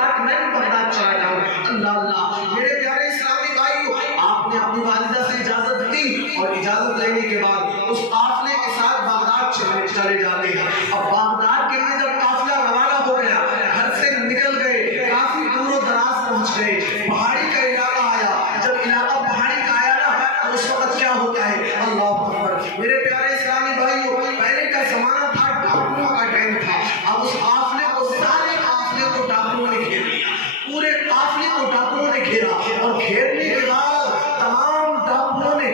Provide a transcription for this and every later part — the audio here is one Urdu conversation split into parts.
ساتھ میں بھی بغداد چلا جاؤں. اللہ اللہ. میرے پیارے اسلامی بھائیو، آپ نے اپنی والدہ سے اجازت دی اور اجازت لینے کے بعد اس قافلے کے ساتھ بغداد چلے جاتے ہیں. اب بغداد کے لیے جب قافلہ روانہ ہو گیا، گھر سے نکل گئے، کافی دور و دراز پہنچ گئے، پہاڑی کا علاقہ آیا. جب علاقہ پہاڑی کا آیا نا تو اس وقت کیا ہوتا ہے؟ اللہ اکبر. میرے پیارے اسلامی بھائیو، پہلے کا زمانہ تھا، ڈاکوؤں کا ٹائم تھا. اب اس قافلے کو، سارے قافلے کو ڈاکوؤں نے گھیر لیا. پورے قافلے کو ڈاکوؤں نے گھیرا اور گھیرنے کے بعد تمام ڈاکوؤں نے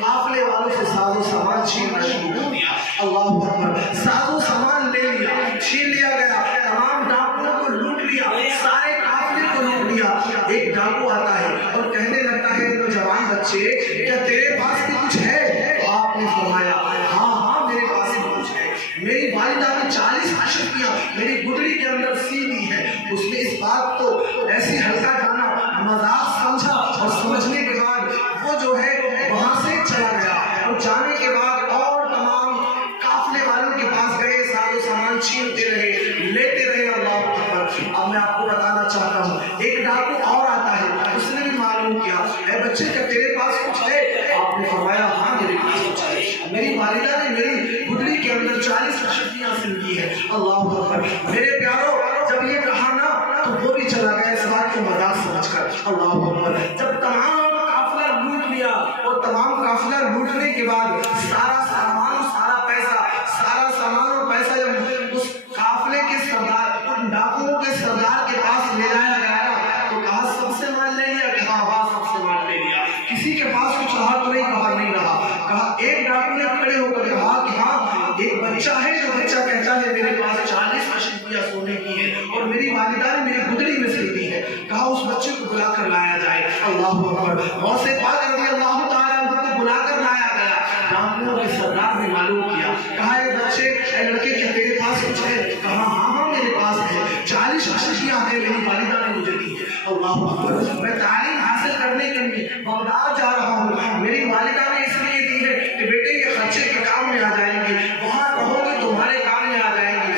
قافلے والوں سے ساز و سامان چھیننا شروع کر دیا. اللہ اکبر. ساز و سامان لے لیا، چھین لیا گیا، تمام ڈاکوؤں کو لوٹ لیا، سارے قافلے کو لوٹ لیا. ایک ڈاکو آتا ہے اور کہنے لگتا ہے، نوجوان بچے کیا تیرے پاس بھی کچھ ہے؟ تو آپ نے فرمایا ہاں ہاں میرے پاس بھی کچھ ہے. میری والدہ نے 40 اشرفیاں میری گدڑی کے اندر سی دی ہے. اس نے اس بات کو ایسی ہلکا جانا، مذاق سمجھا اور سمجھنے کے بعد وہ جو ہے وہاں سے چلا گیا. اور جانے کے بعد اور تمام قافلے والوں کے پاس گئے، سارے سامان چھینتے رہے، لیتے رہے. اللہ اکبر. اب میں آپ کو بتانا چاہتا ہوں، ایک ڈاکو اور آتا ہے، اس نے بھی معلوم کیا، اے بچے کیا تیرے پاس کچھ ہے؟ آپ نے فرمایا ہاں میرے پاس کچھ ہے. میری والدہ نے میری گدڑی کے اندر 40 اشرفیاں حاصل کی ہے. اللہ اکبر. میرے پیارو، جب یہ کہا نا تو وہ بھی چلا گیا اس بات کو مذاق سمجھ کر. اللہ اکبر. جب تمام قافلہ لوٹ لیا اور تمام قافلہ لوٹنے کے بعد سارا سامان، سارا پیسہ، سارا سامان اور پیسہ جب اس قافلے کے سردار، ان ڈاکوؤں کے سردار کے پاس لے جایا گیا تو کہا سب سے مال لے لیا؟ کہا ہاں سب سے مال لے لیا. کسی کے پاس کچھ رہا تو نہیں؟ کہا نہیں رہا. کہا ایک ڈاکو نے کھڑے ہو کر کہا کہ ہاں ایک بچہ ہے، جو بچہ کہتا ہے میرے پاس 40 اشرفیاں سونے کی ہے اور میری والدہ نے میری گدڑی میں سی دی ہے. کہا اس بچے کو بلا کر لایا جائے. اللہ اکبر. غوث پاک رضی اللہ تعالیٰ عنہ کو بلا کر لایا گیا. ڈاکوؤں کے سردار نے معلوم کیا. کہا اے بچے، اے لڑکے کیا تیرے پاس کچھ ہے؟ کہا ہاں ہاں میرے پاس ہے، 40 اشرفیاں ہیں میری والدہ نے مجھے دی ہے. اللہ اکبر. میں تعلیم حاصل کرنے کے لیے بغداد جا رہا ہوں، میری والدہ نے اس لیے دی ہے کہ بیٹے یہ خرچے کے کام میں آ جائیں گے، وہاں رہو گے تمہارے کام میں آ جائیں گے.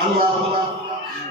اللہ اکبر.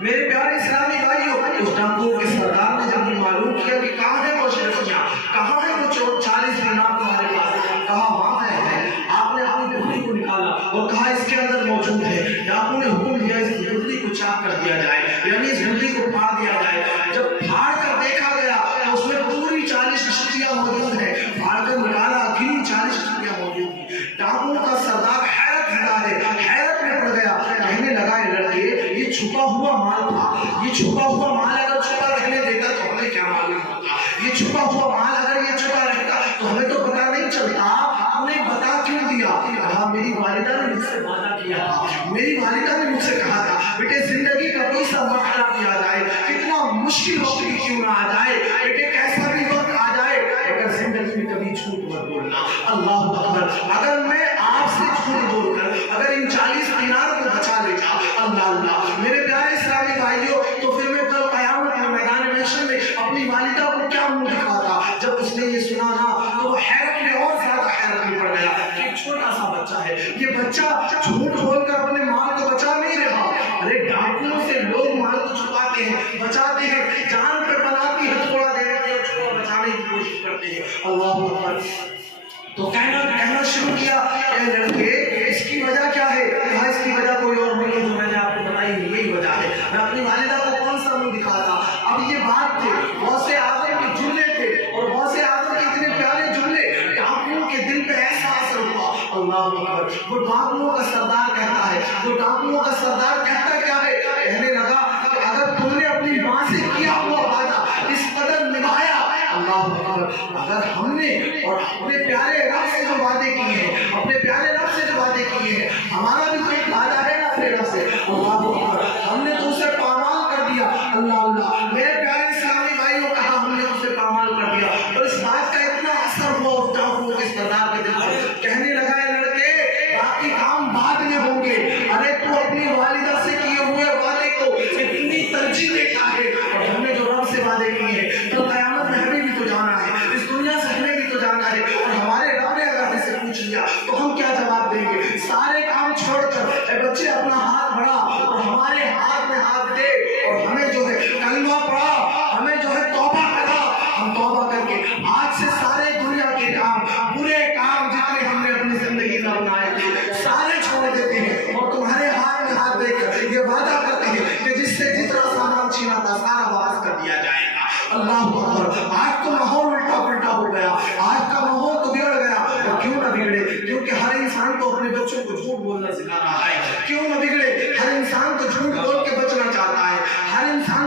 میرے پیارے اسلامی بھائیوں، اس ڈاکو کے سردار نے جب یہ معلوم کیا کہ کہاں ہے وہ اشرفیاں، کہاں ہے وہ 40 دینار تمہارے پاس؟ کہا ہاں ہے. آپ نے اپنی گدڑی کو نکالا اور کہا اس کے اندر موجود ہے. ڈاکو نے حکم دیا اس گدڑی کو چاک کر دیا جائے، یعنی اس گدڑی کو پھاڑ دیا جائے. جب پھاڑ کر دیکھا گیا تو اس میں پوری 40 اشرفیاں موجود ہیں. پھاڑ کر نکالا، اکیلی 40 اشرفیاں موجود ہیں. ڈاکو کا سردار حیرت میں پڑ گیا. کہنے لگا اے لڑکے، یہ چھپا ہوا مال تھا، یہ چھپا ہوا مال اگر چھپا رہنے دیتا تو ہمیں کیا معلوم ہوتا؟ یہ چھپا ہوا مال اگر یہ چھپا رہتا تو ہمیں تو پتا نہیں چلتا. انہیں بتا کیوں دیا؟ کہا میری والدہ نے مجھ سے وعدہ کیا تھا، میری والدہ نے مجھ سے کہا تھا بیٹے زندگی کا کوئی سا مرحلہ بھی آ جائے، کتنا مشکل وقت بھی کیوں نہ آ جائے، بیٹے کیسا بھی وقت آ جائے، اگر زندگی میں کبھی جھوٹ مت بولنا. اللہ اکبر. اگر میں آپ سے جھوٹ بول کر اگر ان 40 دینار کو بچا لیتا، اللہ اللہ. میرے پیارے اسلامی بھائیوں، تو پھر میں کل قیامت میں میدان محشر میں اپنی والدہ کو کیا منہ دکھاتا؟ جب اس نے یہ سنا نا تو حیرت میں اور زیادہ حیرت میں پڑ گیا کہ ایک چھوٹا سا بچہ ہے، یہ بچہ جھوٹ بول کر اپنے مال کو بچا نہیں رہا. ارے ڈاکوؤں سے لوگ مال کو چھپاتے ہیں، بچاتے ہیں، جان پہ بناتی ہے تھوڑا دینے کے لیے، چھوڑا بچانے کی کوشش کرتے ہیں. اللہ اکبر. تو کہنا شروع کیا اے لڑکے اس کی وجہ کیا ہے؟ کہا اس کی وجہ کوئی اور نہیں ہے جو میں نے آپ کو بتائی، یہی وجہ ہے. میں اپنی والدہ کو کون سا منہ دکھاتا؟ اب یہ بات تھی، غوث اعظم کے جملے تھے اور غوث اعظم کے اتنے پیارے جملے ڈاکوؤں کے دل پہ ایسا اثر ہوا. اللہ اکبر. وہ ڈاکوؤں کا سردار کہتا ہے، وہ ڈاکوؤں کا سردار کہتا کیا ہے؟ کہنے لگا کہ اگر تم نے اپنی ماں سے کیا ہوا وعدہ اس قدر نبھایا، اللہ اکبر، اگر ہم نے اور اپنے پیارے رب سے جو وعدے کیے ہیں، اپنے پیارے رب سے جو وعدے کیے ہیں، ہمارا بھی تو ایک وعدہ ہے نا اپنے رب سے. اللہ اکبر. ہم نے تو اسے پامال کر دیا. اللہ اللہ. میرے پیارے اسلامی بھائیوں، کہا ہم نے اسے پامال کر دیا. اور اس بات کا اتنا اثر ہوا اس ڈاکو کے سردار کے دل پر. کہنے لگا اے لڑکے باقی کام بعد میں ہوں گے. ارے تو اپنی والدہ سے کیے ہوئے وعدے کو اتنی ترجیح دیتا ہے، اور ہم نے جو رب سے وعدے کیے ہیں تو قیامت میں ہمیں بھی تو جانا ہے، اس دنیا سے ہمیں بھی تو جانا ہے. اور ہمارے رب نے اگر ہم سے پوچھ لیا تو ہم کیا جواب دیں گے؟ سارے کام چھوڑ کر اے بچے اپنا ہاتھ بڑھا اور ہمارے ہاتھ میں ہاتھ دے اور ہمیں جو ہے کلمہ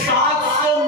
700